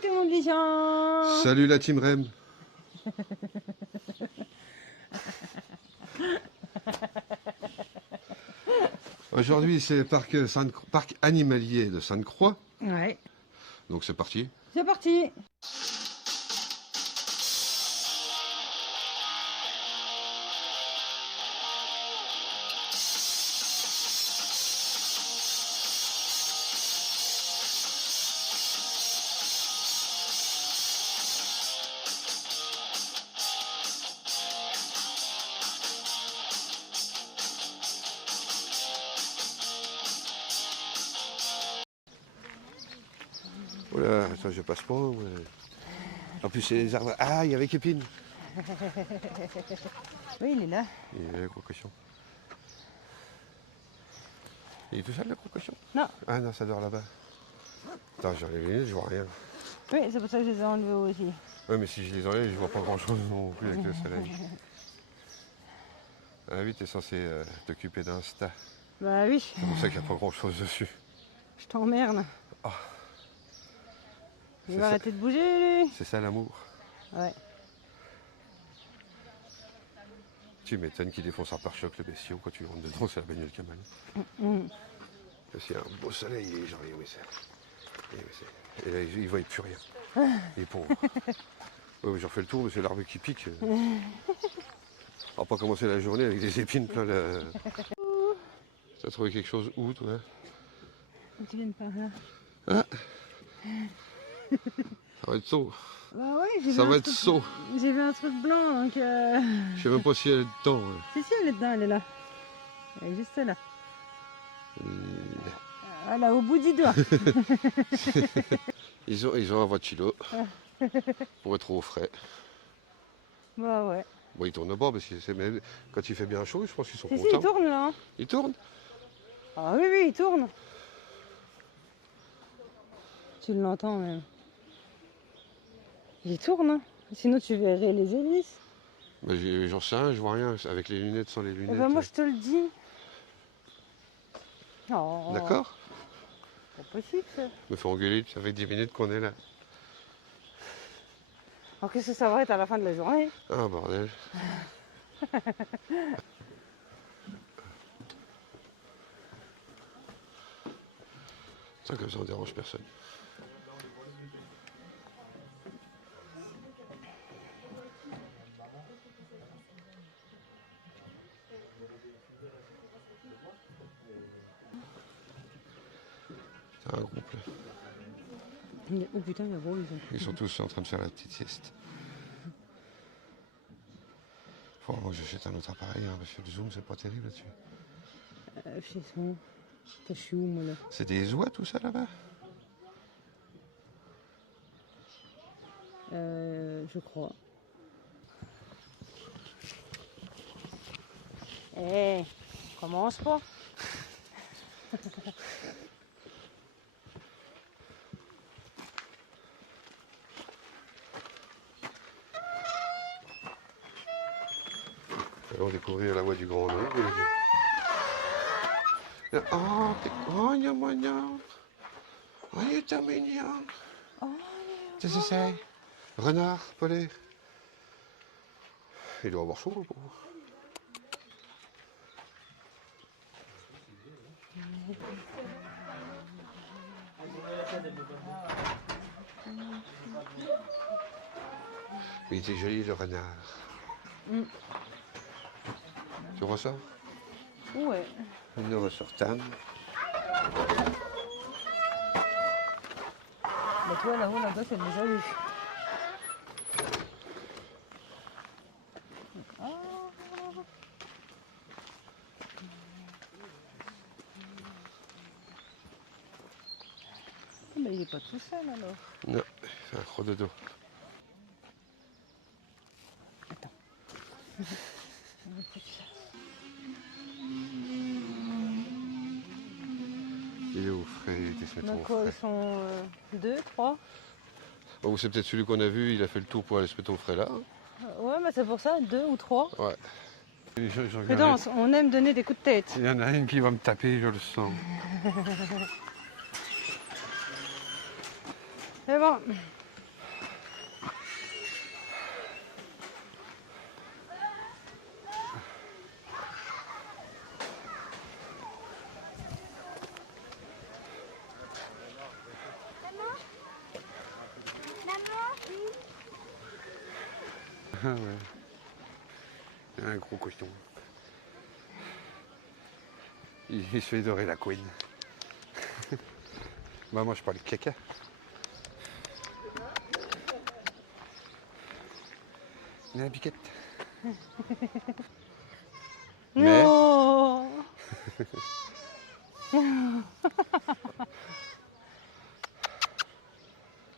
tout le monde les gens. Salut la team Rem. Aujourd'hui c'est parc animalier de Sainte-Croix. Ouais. Donc c'est parti. C'est parti. Voilà, attends, je passe pas. Ouais. En plus, c'est les arbres. Ah, il y avait Képine. Oui, il est là. Il est là, le crocochon. Il est tout seul, le crocochon? Non. Ah non, ça dort là-bas. Attends, j'ai enlevé les lunettes, je vois rien. Oui, c'est pour ça que je les ai enlevés aussi. Oui, mais si je les enlève, je vois pas grand-chose non plus avec le soleil. Ah oui, t'es censé t'occuper d'Insta. Bah oui. C'est pour ça qu'il n'y a pas grand-chose dessus. Je t'emmerde. Oh. Il va arrêter de bouger, lui. C'est ça l'amour. Ouais. Tu m'étonnes qu'il défonce un pare-choc le bestiau quand tu rentres dedans, c'est la bagnole Kamal. S'il y a un beau soleil, et genre, oui, c'est. Et là, il ne voit plus rien. Il est pauvre. Ouais, mais j'en fais le tour, mais c'est l'arbre qui pique. On va pas commencer la journée avec des épines plein la. T'as trouvé quelque chose où, toi? Tu viens par là. Ah. Ça va être saut. Bah ouais, j'ai vu Ça un va être truc- saut. J'ai vu un truc blanc, donc... Je sais même pas si elle est dedans. Ouais. Si, elle est dedans, elle est là. Elle est juste là. Voilà, au bout du doigt. Ils ont un voitilo pour être au frais. Bah ouais. Bon, ils tournent pas parce que mais quand il fait bien chaud, je pense qu'ils sont Si, il contents. tourne là. Hein. Ils tournent. Ah oui, il tourne. Tu l'entends même. Il tourne, hein. Sinon tu verrais les hélices. J'en sais rien, je vois rien avec les lunettes, sans les lunettes. Eh ben moi je te le dis. Oh, D'accord. c'est pas possible ça. Me fait engueuler, ça fait 10 minutes qu'on est là. Alors qu'est-ce que ça va être à la fin de la journée? Ah bordel. Ça comme ça on dérange personne. C'est un groupe là. Oh putain, mais bon, Ils sont tous en train de faire la petite sieste. Faut vraiment que j'achète un autre appareil, hein, parce que le zoom c'est pas terrible là-dessus. chez son. Je suis où moi là? C'est des oies tout ça là-bas? Je crois. Eh, commence pas. Allons découvrir la voie du Grand Nord. Oh, t'es mignon. Oh, il est mignon. Qu'est-ce que c'est? Renard polaire. Il doit avoir chaud, le pauvre. Il était joli, le renard. Tu ressors? Ouais. Nous ressortons. Mais toi là-haut, là-bas, c'est déjà eu. Mais il est pas tout seul alors. Non, c'est un gros dodo. Attends. Il est au frais, il était se mettre au Donc quoi, frais. ils sont 2, 3. Bon, c'est peut-être celui qu'on a vu, il a fait le tour pour aller se mettre au frais là. Ouais, mais c'est pour ça, 2 ou 3. Ouais. Prudence, on aime donner des coups de tête. Il y en a une qui va me taper, je le sens. Mais bon, Ah ouais. Un gros cochon. Il se fait dorer la couine. Bah moi je parle de caca. La piquette. Mais Non.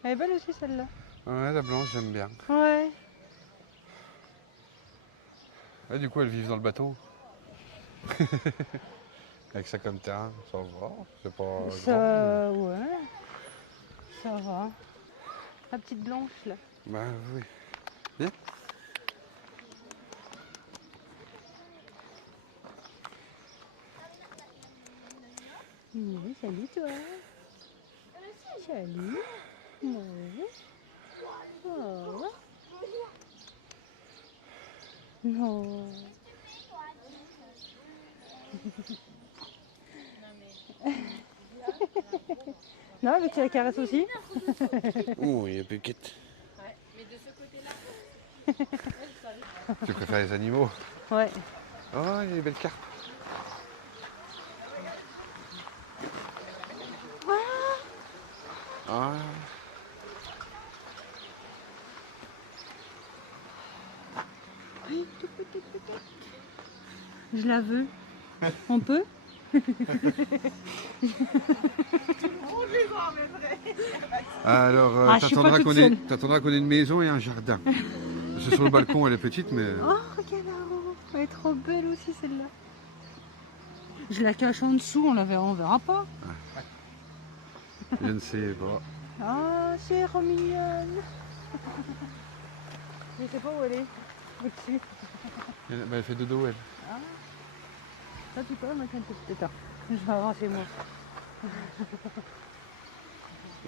Elle est belle aussi celle-là. ouais, la blanche j'aime bien. Ouais. Et du coup elles vivent dans le bateau. Avec ça comme terrain, ça va. C'est pas grand. Ça, ouais. Ça va. La petite blanche là. Bah oui. Viens. Oui, salut toi. Salut. Ouais. Oh. Non. Non, mais tu la caresses aussi. Oh, il y a piquette. Tu préfères les animaux? Ouais. Oh, il y a des belles carpes. Ah. Oui, tout petit. Je la veux. On peut? Alors, Ah, je suis pas toute seule. t'attendras qu'on ait une maison et un jardin. Parce que sur le balcon, elle est petite, mais... Oh, regarde là-haut. Elle est trop belle aussi celle-là. Je la cache en dessous, on verra pas. Je ne sais pas. Ah, c'est trop mignonne. Je sais pas où elle est. Au-dessus. Elle fait dodo, elle. Ah, ça tu peux mettre un peu de temps. Je vais avancer moi.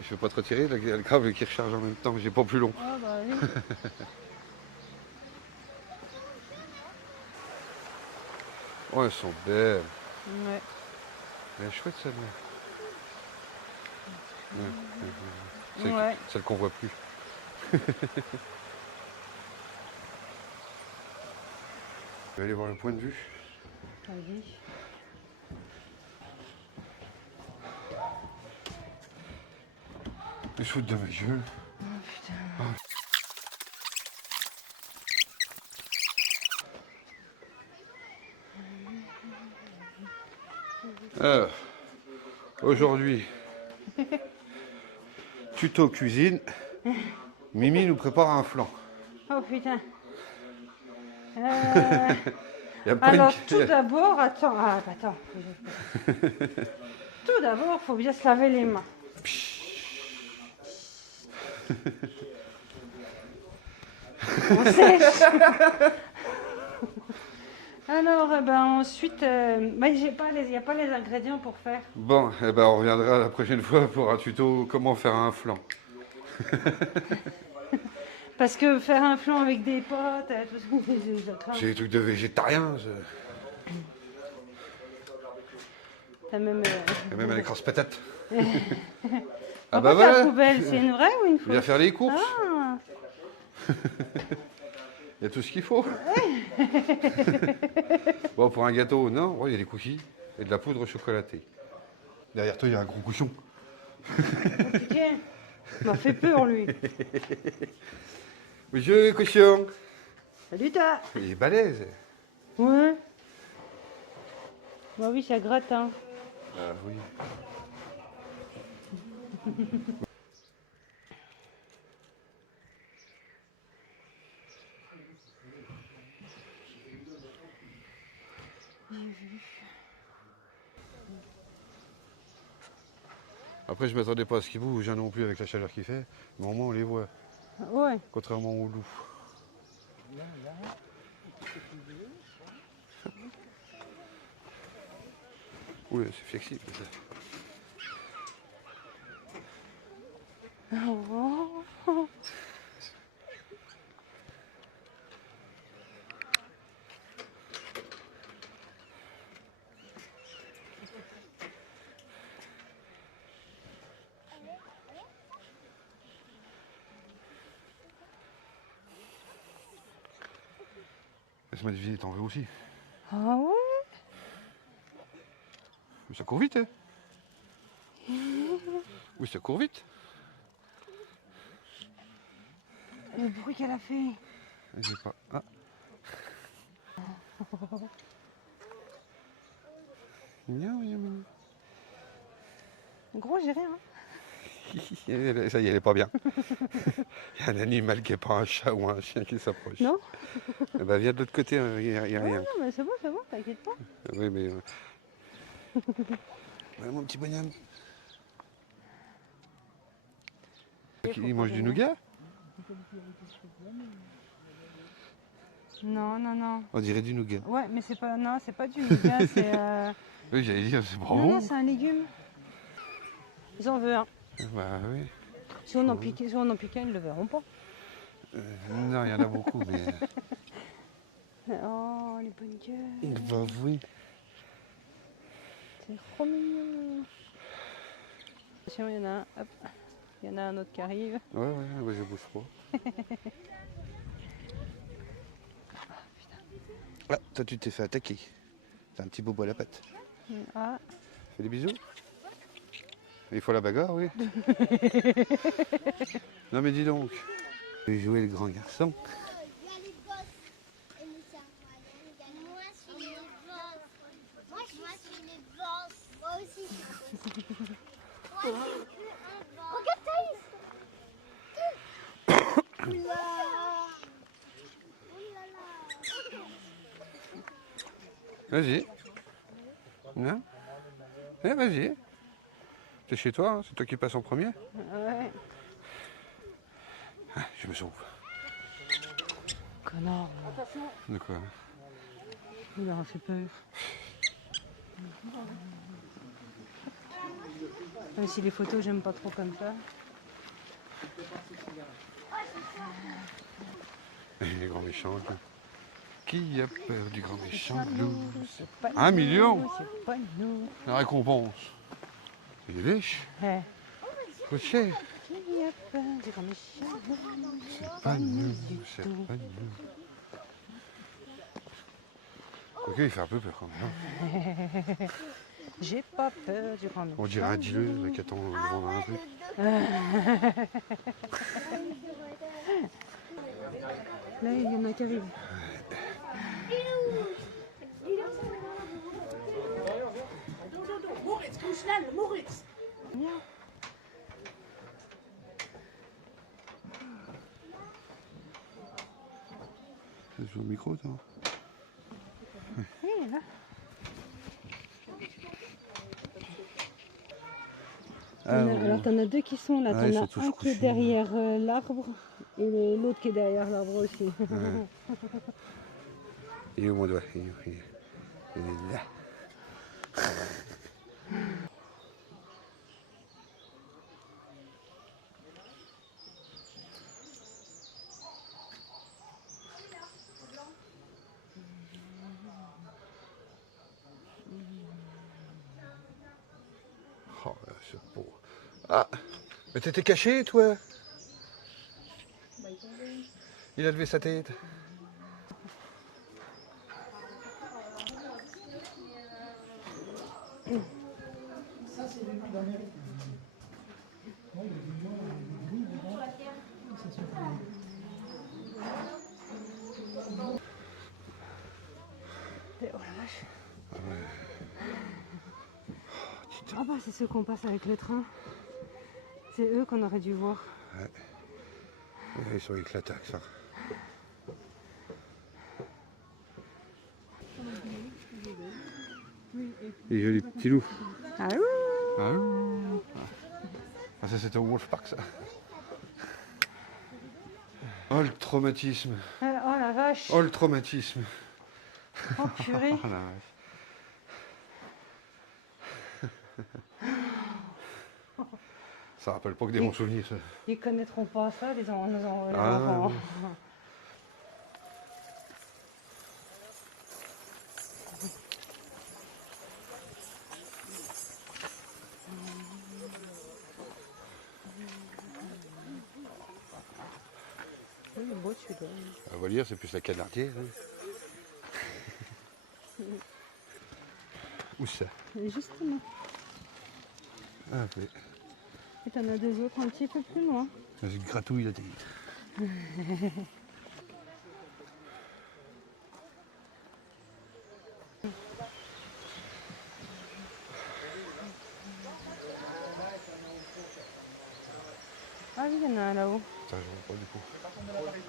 Je ne peux pas te retirer, il y a le câble qui recharge en même temps, j'ai pas plus long. Ah bah oui. Oh, elles sont belles. Ouais. Elle est chouette, celle-là. Ouais. Celle qu'on voit plus. Je vais aller voir le point de vue. Vas-y. Ils se foutent de ma gueule. Oh putain. Alors, aujourd'hui, tuto cuisine. Mimi nous prépare un flan. Oh putain. Y a pas Alors une- tout d'abord, attends. Ah, attends. Tout d'abord, il faut bien se laver les mains. On sèche. Alors, ensuite, il n'y a pas les ingrédients pour faire. Bon, eh ben on reviendra la prochaine fois pour un tuto comment faire un flan. Parce que faire un flan avec des pâtes, tout ça, C'est des trucs de végétarien. t'as même. Et même avec crosse-patate. Ah bah voilà. La poubelle, c'est une vraie ou une fausse? Viens faire les courses. Ah. Il y a tout ce qu'il faut. Bon, pour un gâteau, non. Oh, il y a des cookies et de la poudre chocolatée. Derrière toi, il y a un gros cochon. Tiens, il m'a fait peur, lui. Monsieur cochon. Salut, toi. Il est balèze. Ouais. Bah oui, ça gratte, hein. Ah oui. Après, je m'attendais pas à ce qu'il bouge non plus avec la chaleur qu'il fait, mais au moins on les voit, Ouais. contrairement au loup. Oui, c'est flexible. Ça. Oh. ce m'a deviné, t'en veux aussi. Ah ouais? Mais ça court vite, hein. Oui, ça court vite. Le bruit qu'elle a fait. Je sais pas. Ah. Miaou, miaou, miaou. Gros, j'ai rien. Ça y est, elle est pas bien. Il y a un animal qui n'est pas un chat ou un chien qui s'approche. Non? Eh ben, viens de l'autre côté, il n'y a Ouais, rien. non, mais c'est bon, t'inquiète pas. Oui, mais. Ouais, mon petit bonhomme. Il mange du nougat? Non, non, non. On dirait du nougat. Ouais, mais c'est pas, non, c'est pas du nougat, c'est. Oui, j'allais dire, c'est Non, bravo. non, c'est un légume. J'en veux un. Bah oui. Si on en pique un, ils le verront pas. Non, il y en a beaucoup, mais. Oh, les bonnes gueules. Il va avouer. C'est trop mignon. Attention, il y en a un, hop. Il y en a un autre qui arrive. Ouais, je bouge pas. Ah, toi, tu t'es fait attaquer. T'as un petit bobo à la patte. Ah, Fais des bisous. Il faut la bagarre, oui. Non, mais dis donc. Je vais jouer le grand garçon. Il y a les bosses. Et nous sommes moi, je suis les bosses. Moi, je suis les bosses. Moi aussi. Moi, je suis que un boss. Regarde Thaïs. Oula. Oulala. Vas-y. Non? Eh, vas-y. C'est chez toi, hein, c'est toi qui passes en premier. ouais. Ah, je me sauve. Connard. De quoi? Il leur a fait peur. Même si les photos, j'aime pas trop comme ça. Les grands méchants. Là. Qui a peur du grand méchant loup? C'est pas 1 nous, million. C'est pas nous. La récompense. Il est riche. Eh. Trop cher. Qui a peur du grand méchant? C'est pas nous. C'est pas nous. Quoique, il fait un peu peur quand même. Hein. J'ai pas peur du grand méchant. On dirait un dealer qui attend de vendre un truc. Là, il y en a qui arrivent. Moritz, komm schnell, Moritz! Viens. C'est sur le micro, toi? Oui, là. Alors, t'en as deux qui sont là. Ouais, ils T'en sont as tous un qui est couchés. derrière l'arbre et l'autre qui est derrière l'arbre aussi. Ouais. Il est où mon doigt? Il est là. Oh, là, c'est beau. Ah, mais t'étais caché, toi? Il a levé sa tête. Oh la vache. Ah bah c'est ceux qu'on passe avec le train. C'est eux qu'on aurait dû voir. Ouais, ils sont éclatants, ça. Et les petits loups. Ah oui. Ah, ça c'était au Wolfpark, ça. Oh le traumatisme. Oh la vache. Oh le traumatisme. Oh purée. Oh la vache. Ça rappelle pas que des bons souvenirs, ça. Ils connaîtront pas ça, les enfants. Ah, oui. C'est beau celui-là. La volière, c'est plus la canardière. Hein. Où ça? Et justement. Ah oui. Et t'en as deux autres un petit peu plus loin. C'est gratouille la tête. Ah oui, il y en a un là-haut. Ça, je vois pas du coup.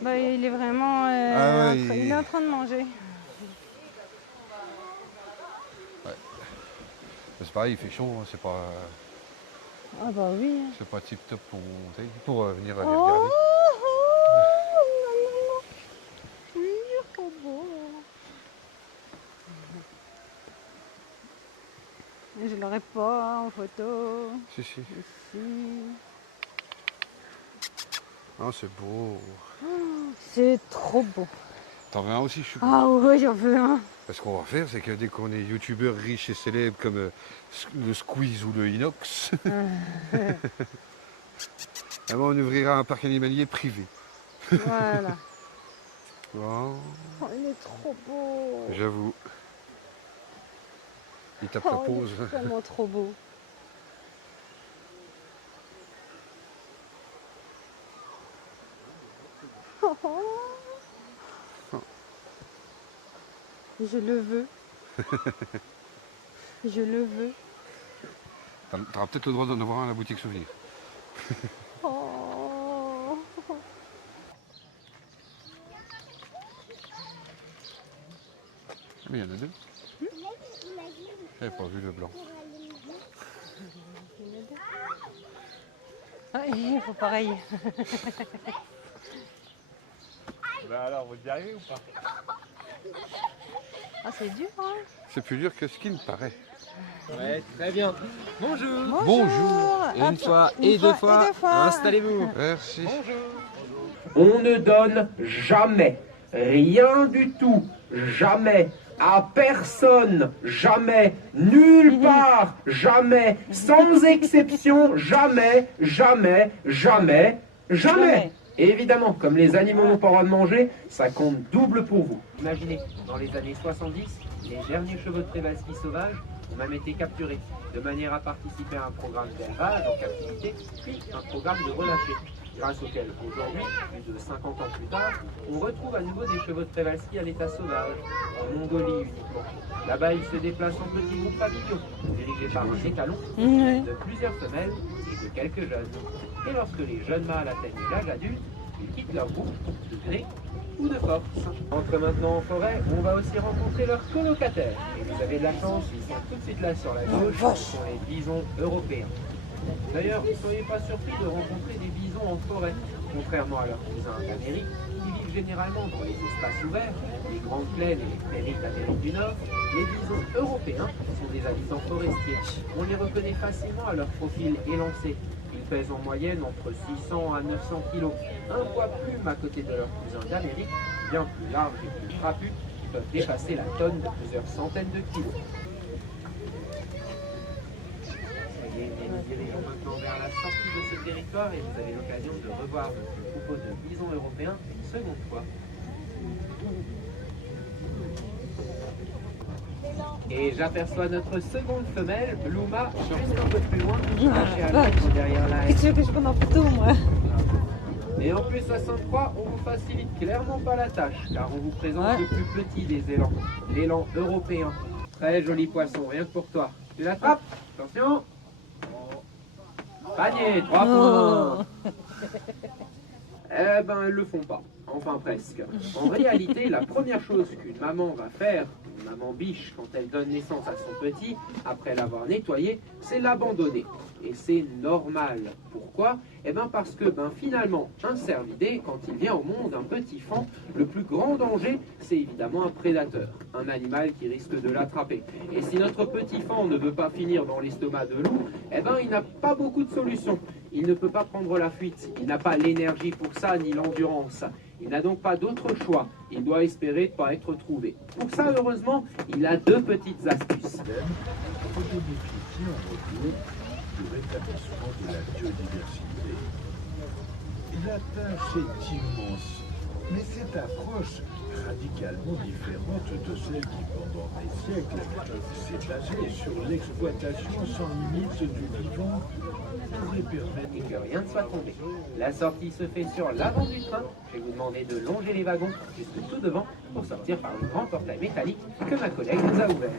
Bah, il est vraiment Ah ouais, il est en train de manger. C'est pareil, il fait chaud, hein, c'est pas. Ah bah oui. C'est pas tip top pour monter, pour venir aller Oh, regarder. oui, trop beau. Je l'aurais pas en photo. Si, si. Ici. Ah, c'est beau. C'est trop beau. T'en veux un aussi, je suis. Ah ouais, j'en veux un. Ce qu'on va faire, c'est que dès qu'on est youtubeur riche et célèbre comme le Squeeze ou le Inox, alors on ouvrira un parc animalier privé. Voilà. Bon, Oh, il est trop beau. j'avoue. Il tape la Oh, il pause. est vraiment trop beau. Oh, oh. Je le veux. Je le veux. T'auras peut-être le droit d'en avoir un à la boutique souvenir. Oh. Mais il y en a deux. J'avais pas vu le blanc. Ah, il faut pareil. Bah alors, vous y arrivez ou pas? Ah, c'est dur, hein? C'est plus dur que ce qu'il me paraît. Ouais, très bien. Bonjour. Bonjour. Une fois et deux fois. Installez-vous. Merci. On ne donne jamais, rien du tout, jamais, à personne, jamais, nulle part, jamais, sans exception, jamais, jamais, jamais, jamais. Et évidemment, comme les animaux n'ont pas le droit de manger, ça compte double pour vous. Imaginez, dans les années 70, les derniers chevaux de Przewalski sauvages ont même été capturés, de manière à participer à un programme d'élevage en captivité, puis un programme de relâché, grâce auquel aujourd'hui, plus de 50 ans plus tard, on retrouve à nouveau des chevaux de Przewalski à l'état sauvage, en Mongolie uniquement. Là-bas, ils se déplacent en petits groupes familiaux, dirigés par un étalon, de plusieurs femelles et de quelques jeunes. Et lorsque les jeunes mâles atteignent l'âge adulte, ils quittent leur groupe de gré ou de force. Entre maintenant en forêt, on va aussi rencontrer leurs colocataires. Et vous avez de la chance, ils sont tout de suite là sur la gauche, ce sont les bisons européens. D'ailleurs, ne soyez pas surpris de rencontrer des bisons en forêt. Contrairement à leurs cousins d'Amérique, qui vivent généralement dans les espaces ouverts, les grandes plaines et les prairies d'Amérique du Nord, les bisons européens sont des habitants forestiers. On les reconnaît facilement à leur profil élancé. Ils pèsent en moyenne entre 600 à 900 kg, un poids plume à côté de leurs cousins d'Amérique, bien plus larges et plus trapus, qui peuvent dépasser la tonne de plusieurs centaines de kilos. Et nous dirigeons maintenant vers la sortie de ce territoire et vous avez l'occasion de revoir notre troupeau de bisons européens une seconde fois. Et j'aperçois notre seconde femelle, Bluma, juste un peu plus loin, cachée à l'autre derrière la haie. Qu'est-ce que tu veux que je prenne en photo, moi? Et en plus 63, on vous facilite clairement pas la tâche, car on vous présente le plus petit des élans, l'élan européen. Très joli poisson, rien que pour toi. Tu l'attrapes? Attention! Panier, 3 points. Eh ben, elles le font pas. Enfin, presque. En réalité, la première chose qu'une maman va faire, une maman biche, quand elle donne naissance à son petit, après l'avoir nettoyé, c'est l'abandonner. Et c'est normal. Pourquoi? Eh bien, parce que, finalement, un cervidé, quand il vient au monde, un petit faon, le plus grand danger, c'est évidemment un prédateur. Un animal qui risque de l'attraper. Et si notre petit faon ne veut pas finir dans l'estomac de loup, eh bien, il n'a pas beaucoup de solutions. Il ne peut pas prendre la fuite. Il n'a pas l'énergie pour ça, ni l'endurance. Il n'a donc pas d'autre choix. Il doit espérer ne pas être trouvé. Pour ça, heureusement, il a deux petites astuces. Pour bénéficier en retour du rétablissement de la biodiversité. La tâche est immense, mais cette approche radicalement différente de celle qui, pendant des siècles, s'est basée sur l'exploitation sans limite du vivant, pourrait permettre... Et que rien ne soit tombé. La sortie se fait sur l'avant du train. Je vais vous demander de longer les wagons jusque tout devant pour sortir par le grand portail métallique que ma collègue nous a ouvert.